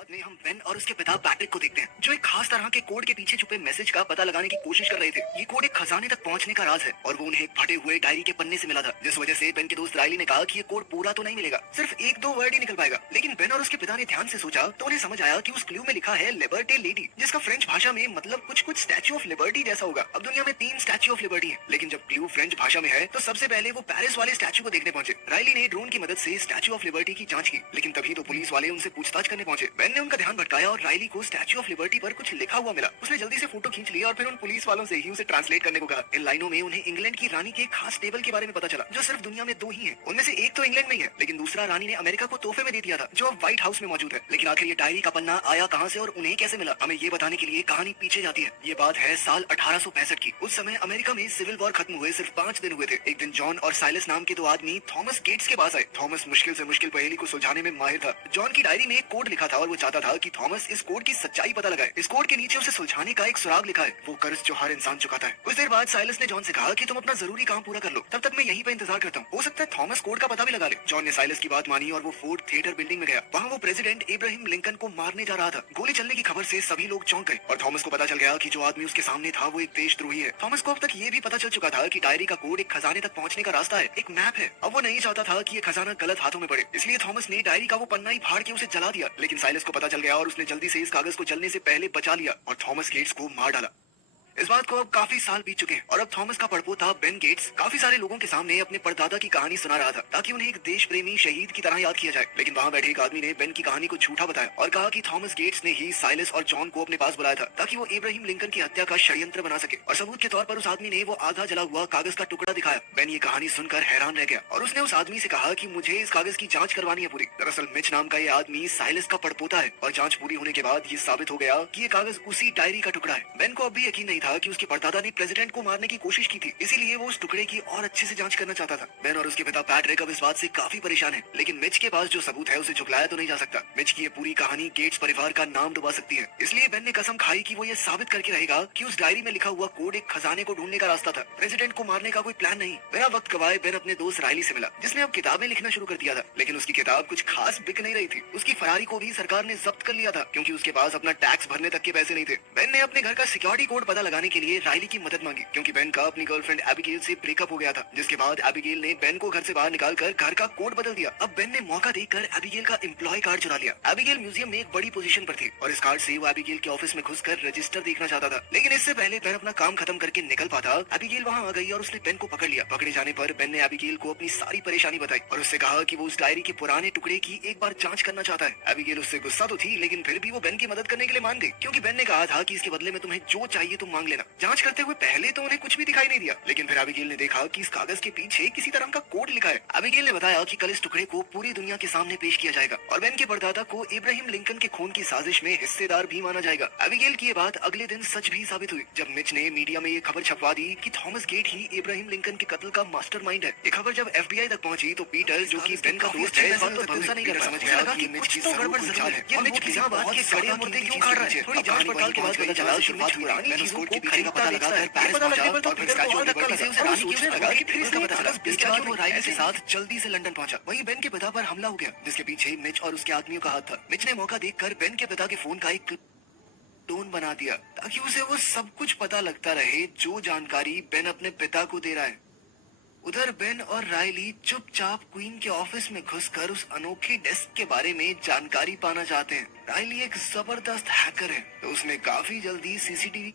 बाद में हम बेन और उसके पिता पैट्रिक को देखते हैं, जो एक खास तरह के कोड के पीछे छुपे मैसेज का पता लगाने की कोशिश कर रहे थे। ये कोड एक खजाने तक पहुंचने का राज है और वो उन्हें फटे हुए डायरी के पन्ने से मिला था, जिस वजह से बेन के दोस्त राइली ने कहा कि ये कोड पूरा तो नहीं मिलेगा, सिर्फ एक दो वर्ड ही निकल पाएगा। लेकिन बेन और उसके पिता ने ध्यान से सोचा तो उन्हें समझ आया कि उस क्लू में लिखा है लिबर्टी लेडी, जिसका फ्रेंच भाषा में मतलब कुछ स्टैच्यू ऑफ लिबर्टी जैसा होगा। अब दुनिया में 3 स्टैच्यू ऑफ लिबर्टी है, लेकिन जब क्लू फ्रेंच भाषा में है तो सबसे पहले वो पेरिस वाले स्टैच्यू को देखने पहुंचे। राइली ने ड्रोन की मदद से स्टैच्यू ऑफ लिबर्टी की जांच की, लेकिन तभी तो पुलिस वाले उनसे पूछताछ करने पहुंचे। बेन ने उनका ध्यान भटकाया और राइली को स्टैच्यू ऑफ लिबर्टी पर कुछ लिखा हुआ मिला। उसने जल्दी से फोटो खींच लिया और फिर उन पुलिस वालों से ही उसे ट्रांसलेट करने को कहा। इन लाइनों में उन्हें इंग्लैंड की रानी के खास टेबल के बारे में पता चला, जो सिर्फ दुनिया में 2 ही है। उनमें से एक तो इंग्लैंड में ही है, लेकिन दूसरा रानी ने अमेरिका को तोहफे में दे दिया था, जो अब व्हाइट हाउस में मौजूद है। लेकिन आखिर ये डायरी का पन्ना आया कहाँ से और उन्हें कैसे मिला, हमें ये बताने के लिए कहानी पीछे जाती है। ये बात है साल 1865 की। उस समय अमेरिका में सिविल वॉर खत्म हुए सिर्फ 5 दिन हुए थे। एक दिन जॉन और साइलस नाम के 2 आदमी थॉमस गेट्स के पास आए। थॉमस मुश्किल से मुश्किल पहेली को सुलझाने में माहिर था। जॉन की डायरी में एक कोड लिखा था और वो चाहता था कि थॉमस इस कोड की सच्चाई पता लगाए। इस कोड के नीचे उसे सुलझाने का एक सुराग लिखा है, वो कर्ज जो हर इंसान चुकाता है। कुछ देर बाद साइलस ने जॉन से कहा कि तुम अपना जरूरी काम पूरा कर लो, तब तक मैं यहीं पे इंतजार करता हूँ, हो सकता है थॉमस कोड का पता भी लगा ले। जॉन ने साइलस की बात मानी और वो फोर्ड थिएटर बिल्डिंग में गया। वहाँ वो प्रेसिडेंट इब्राहिम लिंकन को मारने जा रहा था। गोली चलने की खबर से सभी लोग चौंक गए और थॉमस को पता चल गया कि जो आदमी उसके सामने था वो एक देशद्रोही है। थॉमस को अब तक ये भी पता चल चुका था कि डायरी का कोड एक खजाने तक पहुंचने का रास्ता है, एक मैप है। अब वो नहीं चाहता था कि ये खजाना गलत हाथों में पड़े, इसलिए थॉमस ने डायरी का वो पन्ना ही फाड़ के उसे जला दिया। लेकिन साइलस को पता चल गया और उसने जल्दी से इस कागज को जलने से पहले बचा लिया और थॉमस गेट्स को मार डाला। इस बात को अब काफी साल बीत चुके हैं और अब थॉमस का पड़पोता बेन गेट्स काफी सारे लोगों के सामने अपने परदादा की कहानी सुना रहा था, ताकि उन्हें एक देश प्रेमी शहीद की तरह याद किया जाए। लेकिन वहाँ बैठे एक आदमी ने बेन की कहानी को झूठा बताया और कहा कि थॉमस गेट्स ने ही साइलस और जॉन को अपने पास बुलाया था, ताकि वो इब्राहिम लिंकन की हत्या का षड्यंत्र बना सके। और सबूत के तौर पर उस आदमी ने वो आधा जला हुआ कागज का टुकड़ा दिखाया। बेन ये कहानी सुनकर हैरान रह गया और उसने उस आदमी से कहा कि मुझे इस कागज की जांच करवानी है पूरी। दरअसल मिच नाम का ये आदमी साइलस का पड़पोता है और जांच पूरी होने के बाद ये साबित हो गया कि ये कागज उसी डायरी का टुकड़ा है। बेन को अब भी यकीन नहीं था कि उसके परदादा ने प्रेसिडेंट को मारने की कोशिश की थी, इसीलिए वो उस टुकड़े की और अच्छे से जांच करना चाहता था। बेन और उसके पिता पैट्रिक अब इस बात से काफी परेशान है, लेकिन मिच के पास जो सबूत है उसे झुकलाया तो नहीं जा सकता। मिच की ये पूरी कहानी गेट्स परिवार का नाम डुबा सकती है, इसलिए बेन ने कसम खाई कि वो ये साबित करके रहेगा कि उस डायरी में लिखा हुआ कोड एक खजाने को ढूंढने का रास्ता था, प्रेसिडेंट को मारने का कोई प्लान नहीं। बिना वक्त गवाए बेन अपने दोस्त राइली से मिला, जिसने अब किताबें लिखना शुरू कर दिया था। लेकिन उसकी किताब कुछ खास बिक नहीं रही थी। उसकी फरारी को भी सरकार ने जब्त कर लिया था, क्योंकि उसके पास अपना टैक्स भरने तक के पैसे नहीं थे। बेन ने अपने घर का सिक्योरिटी कोड पता लगाने के लिए राइली की मदद मांगी, क्योंकि बेन का अपनी गर्लफ्रेंड एबिगेल से ब्रेकअप हो गया था, जिसके बाद एबिगेल ने बेन को घर से बाहर निकालकर घर का कोड बदल दिया। अब बेन ने मौका देकर एबिगेल का एम्प्लॉय कार्ड चुरा लिया। एबिगेल म्यूजियम में एक बड़ी पोजीशन पर थी और इस कार्ड से वो एबिगेल के ऑफिस में घुसकर रजिस्टर देखना चाहता था। लेकिन इससे पहले बेन अपना काम खत्म करके निकल पाता, एबिगेल वहाँ आ गई और उसने बेन को पकड़ लिया। पकड़े जाने पर बेन ने एबिगेल को अपनी सारी परेशानी बताई और उससे कहा कि वो उस डायरी के पुराने टुकड़े की एक बार जांच करना चाहता है। एबिगेल उससे गुस्सा तो थी, लेकिन फिर भी वो बेन की मदद करने के लिए मान गई, क्योंकि बेन ने कहा था कि इसके बदले में तुम्हें जो चाहिए तुम मांग लेना। जांच करते हुए पहले तो उन्हें कुछ भी दिखाई नहीं दिया, लेकिन फिर एबिगेल ने देखा कि इस कागज के पीछे किसी तरह का कोड लिखा है। एबिगेल ने बताया कि कल इस टुकड़े को पूरी दुनिया के सामने पेश किया जाएगा और बेन के परदादा को इब्राहिम लिंकन के खून की साजिश में हिस्सेदार भी माना जाएगा। एबिगेल की ये बात अगले दिन सच भी साबित हुई, जब मिच ने मीडिया में ये खबर छपवा दी कि थॉमस गेट ही इब्राहिम लिंकन के कत्ल का मास्टरमाइंड है। ये खबर जब FBI तक पहुंची तो पीटर, जो कि बेन का दोस्त है, इस बात पर भरोसा नहीं कर पाया। समझ गया कि मिच की गड़बड़ जरूर है। ये मिच इस्लामाबाद के कड़े मुर्दे क्यों काट रहा है। थोड़ी जांच पड़ताल के बाद पता चला कि मिच पुरानी चीजों को खरीदने का पता लगाकर पेरिस पहुंचा और फिर स्टैच्यू ऑफ लिबर्टी से उसे रानी की उसने लगा कि फिर इसका पता चला। इसके बाद वो राइली के साथ जल्दी से लंदन पहुंचा। वहीं बेन के पिता पर हमला हो गया, जिसके पीछे मिच और उसके आदमियों का हाथ था। मिच ने मौका देखकर बेन के पिता के फोन का एक टोन बना दिया, ताकि उसे वो सब कुछ पता लगता रहे जो जानकारी बेन अपने पिता को दे रहा है। उधर बेन और राइली चुपचाप क्वीन के ऑफिस में घुसकर उस अनोखे डेस्क के बारे में जानकारी पाना चाहते हैं। राइली एक जबरदस्त हैकर है, तो उसने काफी जल्दी CCTV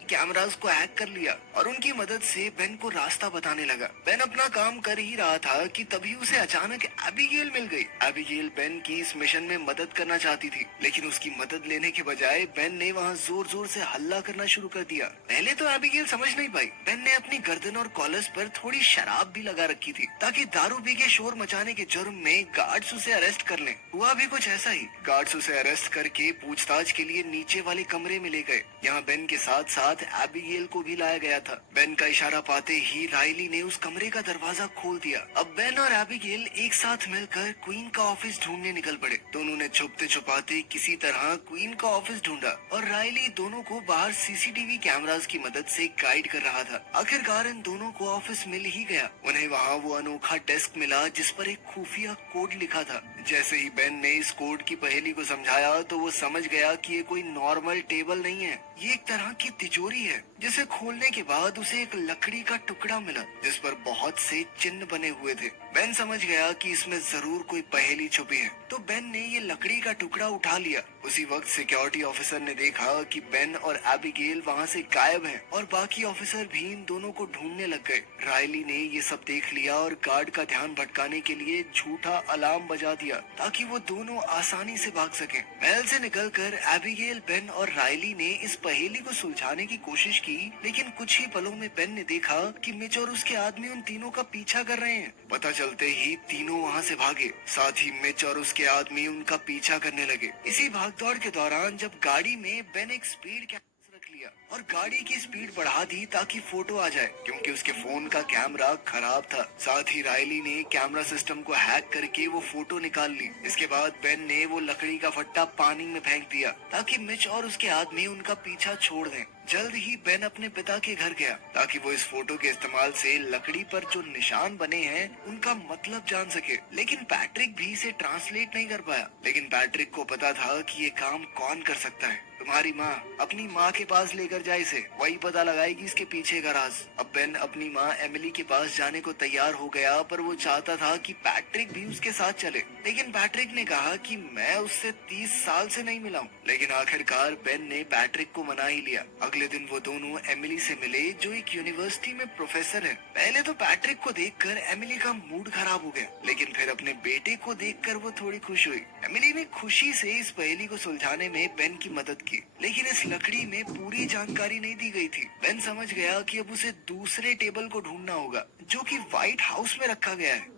कैमरास को हैक कर लिया और उनकी मदद से बेन को रास्ता बताने लगा। बेन अपना काम कर ही रहा था कि तभी उसे अचानक एबिगेल मिल गई। एबिगेल बेन की इस मिशन में मदद करना चाहती थी, लेकिन उसकी मदद लेने के बजाय बेन ने वहाँ जोर जोर से हल्ला करना शुरू कर दिया। पहले तो एबिगेल समझ नहीं पाई। बेन ने अपनी गर्दन और कॉलर्स पर थोड़ी शराब भी लगा रखी थी, ताकि दारू पी के शोर मचाने के जुर्म में गार्ड्स उसे अरेस्ट कर लें। हुआ भी कुछ ऐसा ही। गार्ड्स उसे अरेस्ट करके पूछताछ के लिए नीचे वाले कमरे में ले गए। यहाँ बेन के साथ साथ एबिगेल को भी लाया गया था। बेन का इशारा पाते ही राइली ने उस कमरे का दरवाजा खोल दिया। अब बेन और एबिगेल एक साथ मिलकर क्वीन का ऑफिस ढूंढने निकल पड़े। दोनों ने छुपते छुपाते किसी तरह क्वीन का ऑफिस ढूंढा और राइली दोनों को बाहर CCTV कैमरास की मदद से गाइड कर रहा था। आखिरकार इन दोनों को ऑफिस मिल ही गया। उन्हें वहाँ वो अनोखा डेस्क मिला जिस पर एक खुफिया कोड लिखा था, जैसे ही बेन ने इस कोड की पहेली को समझाया तो वो समझ गया कि ये कोई नॉर्मल टेबल नहीं है, ये एक तरह की तिजोरी है जिसे खोलने के बाद उसे एक लकड़ी का टुकड़ा मिला जिस पर बहुत से चिन्ह बने हुए थे। बेन समझ गया कि इसमें जरूर कोई पहेली छुपी है, तो बेन ने ये लकड़ी का टुकड़ा उठा लिया। उसी वक्त सिक्योरिटी ऑफिसर ने देखा कि बेन और एबिगेल वहाँ से गायब हैं और बाकी ऑफिसर भी इन दोनों को ढूंढने लग गए। रायली ने ये सब देख लिया और गार्ड का ध्यान भटकाने के लिए झूठा अलार्म बजा दिया ताकि वो दोनों आसानी से भाग सकें। महल से निकलकर एबिगेल, बेन और रायली ने इस पहेली को सुलझाने की कोशिश की, लेकिन कुछ ही पलों में बेन ने देखा कि मिच और उसके आदमी उन तीनों का पीछा कर रहे हैं। पता चलते ही तीनों वहाँ से भागे, साथ ही मिच और उसके आदमी उनका पीछा करने लगे। इसी भागदौड़ के दौरान जब गाड़ी में बेन एक स्पीड कैमरा रख लिया और गाड़ी की स्पीड बढ़ा दी ताकि फोटो आ जाए, क्योंकि उसके फोन का कैमरा खराब था। साथ ही रायली ने कैमरा सिस्टम को हैक करके वो फोटो निकाल ली। इसके बाद बेन ने वो लकड़ी का फट्टा पानी में फेंक दिया ताकि मिच और उसके आदमी उनका पीछा छोड़ दें। जल्द ही बेन अपने पिता के घर गया ताकि वो इस फोटो के इस्तेमाल से लकड़ी पर जो निशान बने हैं उनका मतलब जान सके, लेकिन पैट्रिक भी इसे ट्रांसलेट नहीं कर पाया। लेकिन पैट्रिक को पता था कि ये काम कौन कर सकता है। तुम्हारी माँ, अपनी माँ के पास लेकर जाए इसे, वही पता लगाएगी इसके पीछे का राज। अब बेन अपनी माँ एमिली के पास जाने को तैयार हो गया, पर वो चाहता था कि पैट्रिक भी उसके साथ चले, लेकिन पैट्रिक ने कहा कि मैं उससे 30 साल से नहीं मिला हूँ। लेकिन आखिरकार बेन ने पैट्रिक को मना ही लिया। अगले दिन वो दोनों एमिली से मिले जो एक यूनिवर्सिटी में प्रोफेसर है। पहले तो पैट्रिक को देखकर एमिली का मूड खराब हो गया, लेकिन फिर अपने बेटे को देखकर वो थोड़ी खुश हुई। एमिली ने खुशी से इस पहेली को सुलझाने में बेन की मदद की, लेकिन इस लकड़ी में पूरी जानकारी नहीं दी गई थी। बेन समझ गया कि अब उसे दूसरे टेबल को ढूंढना होगा जो कि व्हाइट हाउस में रखा गया है।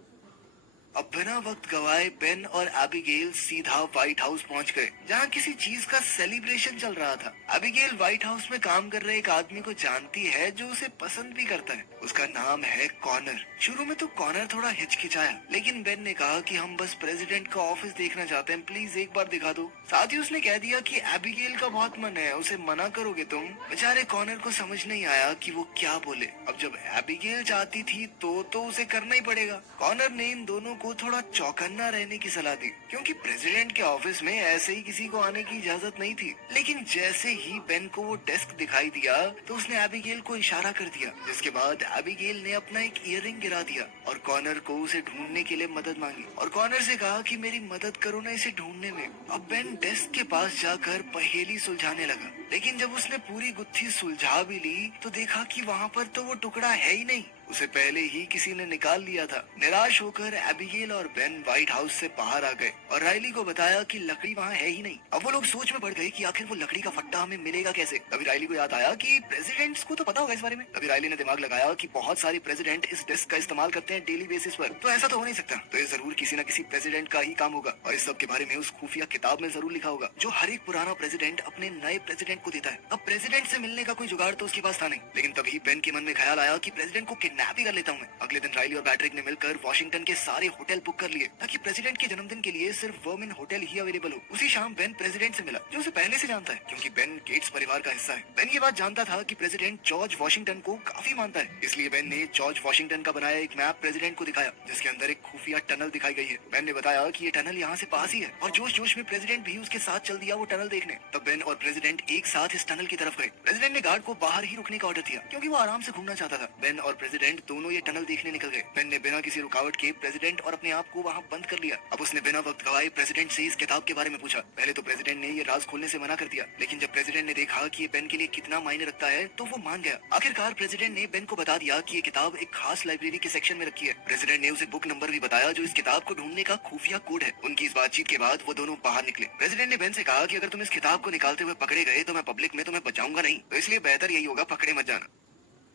अब बिना वक्त गवाए बेन और एबिगेल सीधा व्हाइट हाउस पहुंच गए, जहां किसी चीज का सेलिब्रेशन चल रहा था। एबिगेल व्हाइट हाउस में काम कर रहे एक आदमी को जानती है जो उसे पसंद भी करता है। उसका नाम है कॉनर। शुरू में तो कॉनर थोड़ा हिचकिचाया, लेकिन बेन ने कहा कि हम बस प्रेसिडेंट का ऑफिस देखना चाहते हैं, प्लीज एक बार दिखा दो। साथ ही उसने कह दिया कि एबिगेल का बहुत मन है, उसे मना करोगे तुम? बेचारे कॉनर को समझ नहीं आया कि वो क्या बोले। अब जब एबिगेल चाहती थी तो उसे करना ही पड़ेगा। कॉनर ने इन दोनों को थोड़ा चौकन्ना रहने की सलाह दी, क्योंकि प्रेसिडेंट के ऑफिस में ऐसे ही किसी को आने की इजाजत नहीं थी। लेकिन जैसे ही बेन को वो डेस्क दिखाई दिया तो उसने एबिगेल को इशारा कर दिया, जिसके बाद एबिगेल ने अपना एक ईयररिंग गिरा दिया और कॉनर को उसे ढूंढने के लिए मदद मांगी और कॉनर से कहा कि मेरी मदद करो ना इसे ढूंढने में। अब बेन डेस्क के पास जाकर पहेली सुलझाने लगा, लेकिन जब उसने पूरी गुत्थी सुलझा भी ली तो देखा कि वहाँ पर तो वो टुकड़ा है ही नहीं, उसे पहले ही किसी ने निकाल लिया था। निराश होकर एबिगेल और बेन व्हाइट हाउस से बाहर आ गए और रायली को बताया कि लकड़ी वहाँ है ही नहीं। अब वो लोग सोच में पड़ गए कि आखिर वो लकड़ी का फट्टा हमें मिलेगा कैसे। तभी रायली को याद आया कि प्रेसिडेंट्स को तो पता होगा इस बारे में। तभी रायली ने दिमाग लगाया कि बहुत सारे प्रेसिडेंट इस डेस्क का इस्तेमाल करते हैं डेली बेसिस पर, तो ऐसा तो हो नहीं सकता। तो ये जरूर किसी न किसी प्रेसिडेंट का ही काम होगा और इस सब के बारे में उस खुफिया किताब में जरूर लिखा होगा जो हर एक पुराना प्रेसिडेंट अपने नए प्रेसिडेंट को देता है। अब प्रेसिडेंट से मिलने का कोई जुगाड़ तो उसके पास था नहीं, लेकिन तभी बेन के मन में ख्याल आया कि प्रेसिडेंट को किडनैप ही कर लेता हूँ मैं। अगले दिन रायली और पैट्रिक ने मिलकर वॉशिंगटन के सारे होटल बुक कर लिए ताकि प्रेसिडेंट के जन्मदिन के लिए सिर्फ वर्मिन होटल ही अवेलेबल हो। उसी शाम बेन प्रेसिडेंट से मिला, जो उसे पहले से जानता है क्योंकि बेन गेट्स परिवार का हिस्सा है। बेन ये बात जानता था कि प्रेसिडेंट जॉर्ज वॉशिंगटन को काफी मानता है, इसलिए बेन ने जॉर्ज वॉशिंगटन का बनाया एक मैप प्रेसिडेंट को दिखाया, जिसके अंदर एक खुफिया टनल दिखाई गई है। बेन ने बताया कि ये टनल यहाँ से पास ही है और जोश जोश में प्रेसिडेंट भी उसके साथ चल दिया वो टनल देखने। तब बेन और प्रेसिडेंट एक साथ इस टनल की तरफ गए। प्रेसिडेंट ने गार्ड को बाहर ही रुकने का ऑर्डर दिया क्योंकि वो आराम से घूमना चाहता था। बेन और प्रेसिडेंट दोनों ये टनल देखने निकल गए। बेन ने बिना किसी रुकावट के प्रेसिडेंट और अपने आप को वहाँ बंद कर लिया। अब उसने बिना वक्त गवाए प्रेसिडेंट से इस किताब के बारे में पूछा। पहले तो प्रेसिडेंट ने ये राज खोलने से मना कर दिया, लेकिन जब प्रेसिडेंट ने देखा कि ये बेन के लिए कितना मायने रखता है तो वो मान गया। आखिरकार प्रेसिडेंट ने बेन को बता दिया कि ये किताब एक खास लाइब्रेरी के सेक्शन में रखी है। प्रेसिडेंट ने उसे बुक नंबर भी बताया जो इस किताब को ढूंढने का खुफिया कोड है। उनकी इस बातचीत के बाद वो दोनों बाहर निकले। प्रेसिडेंट ने बेन से कहा कि अगर तुम इस किताब को निकालते हुए पकड़े गए तो मैं पब्लिक में तुम्हें बचाऊंगा नहीं, तो इसलिए बेहतर यही होगा पकड़े मत जाना।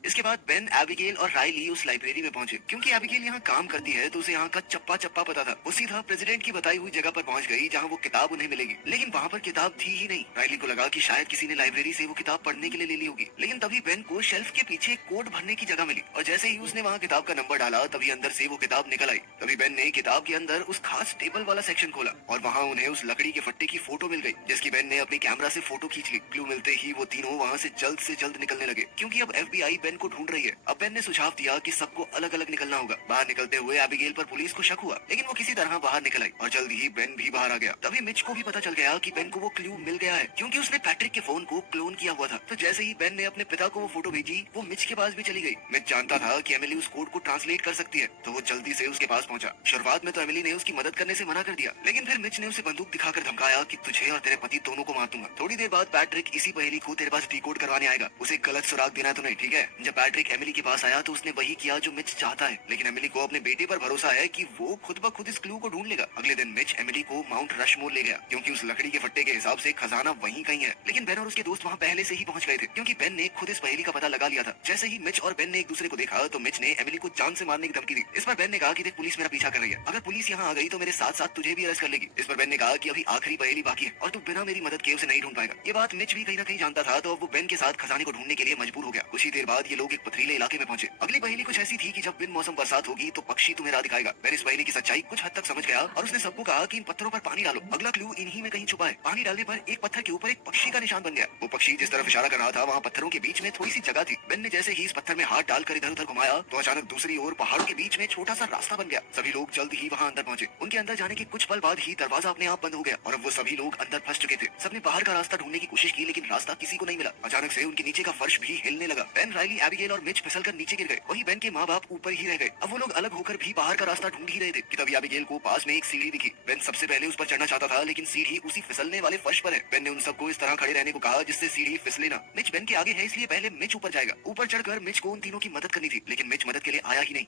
इसके बाद बेन, एबिगेल और रायली उस लाइब्रेरी में पहुंचे। क्योंकि एबिगेल यहाँ काम करती है तो उसे यहाँ का चप्पा चप्पा पता था। वो सीधा प्रेसिडेंट की बताई हुई जगह पर पहुंच गई जहाँ वो किताब उन्हें मिलेगी, लेकिन वहाँ पर किताब थी ही नहीं। रायली को लगा कि शायद किसी ने लाइब्रेरी से वो किताब पढ़ने के लिए ले ली होगी, लेकिन तभी बेन को शेल्फ के पीछे कोड भरने की जगह मिली और जैसे ही उसने वहाँ किताब का नंबर डाला तभी अंदर से वो किताब निकल आई। तभी बेन ने किताब के अंदर उस खास टेबल वाला सेक्शन खोला और वहाँ उन्हें उस लकड़ी के फट्टे की फोटो मिल गई, जिसकी बेन ने अपनी कैमरा से फोटो खींच ली। क्लू मिलते ही वो तीनों वहाँ से जल्द निकलने लगे, क्योंकि अब FBI बेन बेन को ढूंढ रही है। अब बेन ने सुझाव दिया कि सबको अलग अलग निकलना होगा। बाहर निकलते हुए एबिगेल पर पुलिस को शक हुआ, लेकिन वो किसी तरह बाहर निकल आई और जल्द ही बेन भी बाहर आ गया। तभी मिच को भी पता चल गया कि बेन को वो क्लू मिल गया है, क्योंकि उसने पैट्रिक के फोन को क्लोन किया हुआ था। तो जैसे ही बेन ने अपने पिता को वो फोटो भेजी, वो मिच के पास भी चली गई। मिच जानता था कि एमिली उस कोड को ट्रांसलेट कर सकती है, तो वो जल्दी से उसके पास पहुंचा। शुरुआत में तो एमिली ने उसकी मदद करने से मना कर दिया, लेकिन फिर मिच ने उसे बंदूक दिखाकर धमकाया कि तुझे और तेरे पति दोनों को मार दूंगा। थोड़ी देर बाद पैट्रिक इसी पहेली को तेरे पास डिकोड करवाने आएगा। उसे गलत सुराग देना है तुम्हें, ठीक है? जब पैट्रिक एमिली के पास आया तो उसने वही किया जो मिच चाहता है, लेकिन एमिली को अपने बेटे पर भरोसा है कि वो खुद ब खुद इस क्लू को ढूंढ लेगा। अगले दिन मिच एमिली को माउंट रशमोर ले गया, क्योंकि उस लकड़ी के फट्टे के हिसाब से खजाना वहीं कहीं है। लेकिन बेन और उसके दोस्त वहाँ पहले से ही पहुंच गए थे, क्योंकि बेन ने खुद इस पहेली का पता लगा लिया था। जैसे ही मिच और बेन ने एक दूसरे को देखा तो मिच ने एमिली को जान से मारने की धमकी दी। इस पर बेन ने कहा कि देख, पुलिस मेरा पीछा कर रही है, अगर पुलिस यहाँ आ गई तो मेरे साथ साथ तुझे भी अरेस्ट कर लेगी। इस पर बेन ने कहा कि अभी आखिरी पहेली बाकी है और तू बिना मेरी मदद के उसे नहीं ढूंढ पाएगा। ये बात मिच भी कहीं ना कहीं जानता था, तो अब वो बेन के साथ खजाने को ढूंढने के लिए मजबूर हो गया। कुछ ही देर बाद ये लोग एक पथरीले इलाके में पहुंचे। अगली पहेली कुछ ऐसी थी कि जब बिन मौसम बरसात होगी तो पक्षी तुम्हें राह दिखाएगा। बेन इस पहेली की सच्चाई कुछ हद तक समझ गया और उसने सबको कहा कि इन पत्थरों पर पानी डालो। अगला क्लू इन्हीं में कहीं छुपा है। पानी डालने पर एक पत्थर के ऊपर एक पक्षी का निशान बन गया। वो पक्षी जिस तरफ इशारा कर रहा था, वहाँ पत्थरों के बीच में थोड़ी सी जगह थी। बेन ने जैसे ही इस पत्थर में हाथ डालकर इधर उधर घुमाया तो अचानक दूसरी ओर पहाड़ों के बीच में छोटा सा रास्ता बन गया। सभी लोग जल्द ही वहाँ अंदर पहुंचे। उनके अंदर जाने के कुछ पल बाद ही दरवाजा अपने आप बंद हो गया और अब वो सभी लोग अंदर फंस चुके थे। सबने बाहर का रास्ता ढूंढने की कोशिश की, लेकिन रास्ता किसी को नहीं मिला। अचानक से उनके नीचे का फर्श भी हिलने लगा। बेन, राइली, एबिगेल और मिच फिसलकर नीचे गिर गए। वहीं बेन के माँ बाप ऊपर ही रह गए। अब वो लोग अलग होकर भी बाहर का रास्ता ढूंढ ही रहे थे कि तभी एबिगेल को पास में एक सीढ़ी दिखी। बेन सबसे पहले उस पर चढ़ना चाहता था, लेकिन सीढ़ी उसी फिसलने वाले फर्श पर है। बेन ने उन सबको इस तरह खड़े रहने को कहा जिससे सीढ़ी फिसले ना। मिच बेन के आगे है, इसलिए पहले मिच ऊपर जाएगा। ऊपर चढ़कर मिच को उन तीनों की मदद करनी थी, लेकिन मिच मदद के लिए आया ही नहीं।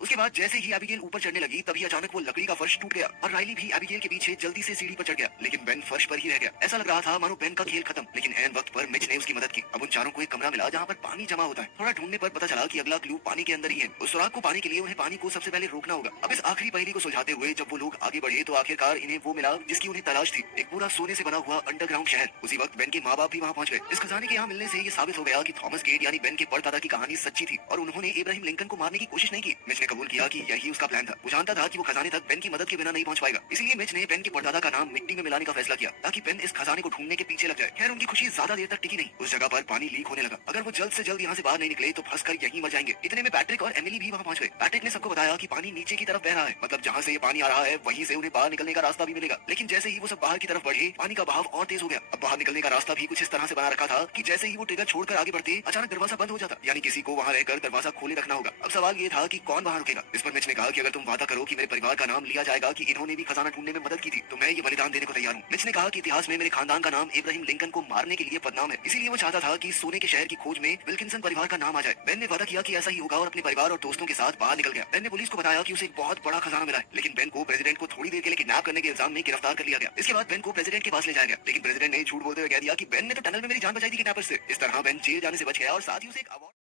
उसके बाद जैसे ही एबिगेल ऊपर चढ़ने लगी तभी अचानक वो लकड़ी का फर्श टूट गया और राइली भी एबिगेल के पीछे जल्दी से सीढ़ी पर चढ़ गया, लेकिन बेन फर्श पर ही रह गया। ऐसा लग रहा था मानो बेन का खेल खत्म, लेकिन ऐन वक्त पर मिच ने उसकी मदद की। अब उन चारों को एक कमरा मिला जहाँ पर पानी जमा होता है। थोड़ा ढूंढने पर पता चला कि अगला क्लू पानी के अंदर ही है। उस सुराग को पाने के लिए उन्हें पानी को सबसे पहले रोकना होगा। अब इस आखिरी पहेली को सुलझाते हुए जब वो लोग आगे बढ़े तो आखिरकार इन्हें वो मिला जिसकी उन्हें तलाश थी, एक पूरा सोने से बना हुआ अंडरग्राउंड शहर। उसी वक्त बेन के माँ बाप भी वहाँ पहुंच गए। इस खजाने के यहाँ मिलने से ये साबित हो गया कि थॉमस गेट यानी बेन के परदादा की कहानी सच्ची थी और उन्होंने इब्राहिम लिंकन को मारने की कोशिश नहीं की। मिच ने कबूल किया कि यही उसका प्लान था। वो जानता था कि वो खजाने तक बेन की मदद के बिना नहीं पहुंच पाएगा, इसलिए मिच ने बेन के परदादा का नाम मिट्टी में मिलाने का फैसला किया ताकि बेन इस खजाने को ढूंढने के पीछे लग जाए। खैर, उनकी खुशी ज्यादा देर तक टिकी नहीं। उस जगह पर पानी लीक होने लगा। अगर वो जल्द से जल्द यहाँ से बाहर नहीं निकले तो फंसकर यहीं मर जाएंगे। इतने में पैट्रिक और एमिली भी वहाँ पहुंच गए। पैट्रिक ने सबको बताया कि पानी नीचे की तरफ बह रहा है, मतलब जहाँ से ये पानी आ रहा है वहीं से उन्हें बाहर निकलने का रास्ता भी मिलेगा। लेकिन जैसे ही वो सब बाहर की तरफ बढ़े, पानी का बहाव और तेज हो गया। अब बाहर निकलने का रास्ता भी कुछ इस तरह से बना रखा था कि जैसे ही वो ट्रिगर छोड़कर आगे बढ़ते अचानक दरवाजा बंद हो जाता, यानी किसी को वहाँ रहकर दरवाजा खोले रखना होगा। अब सवाल ये था कि कौन बाहर रुकेगा। इस पर मिच ने कहा कि अगर तुम वादा करो कि मेरे परिवार का नाम लिया जाएगा कि इन्होंने भी खजाना ढूंढने में मदद की थी, तो मैं ये बलिदान देने को तैयार हूँ। मिच ने कहा कि इतिहास में मेरे खानदान का नाम इब्राहिम लिंकन को मारने के लिए बदनाम है, इसीलिए वो चाहता था कि सोने के शहर की खोज में विल्किंसन परिवार का नाम आ जाए। बेन ने वादा किया कि ऐसा ही होगा और अपने परिवार और दोस्तों के साथ बाहर निकल गया। बेन ने पुलिस को बताया कि उसे एक बहुत बड़ा खजाना मिला है, लेकिन बेन को प्रेसिडेंट को थोड़ी देर के लिए किडनैप करने के इल्जाम में गिरफ्तार कर लिया गया। इसके बाद बेन को प्रेसिडेंट के पास ले जाया गया, लेकिन प्रेसिडेंट ने झूठ बोलते हुए कह दिया कि बेन ने तो टनल में मेरी जान बचाई थी किडनैपर से। इस तरह बेन जेल जाने से बच गया और साथ ही उसे एक अवार्ड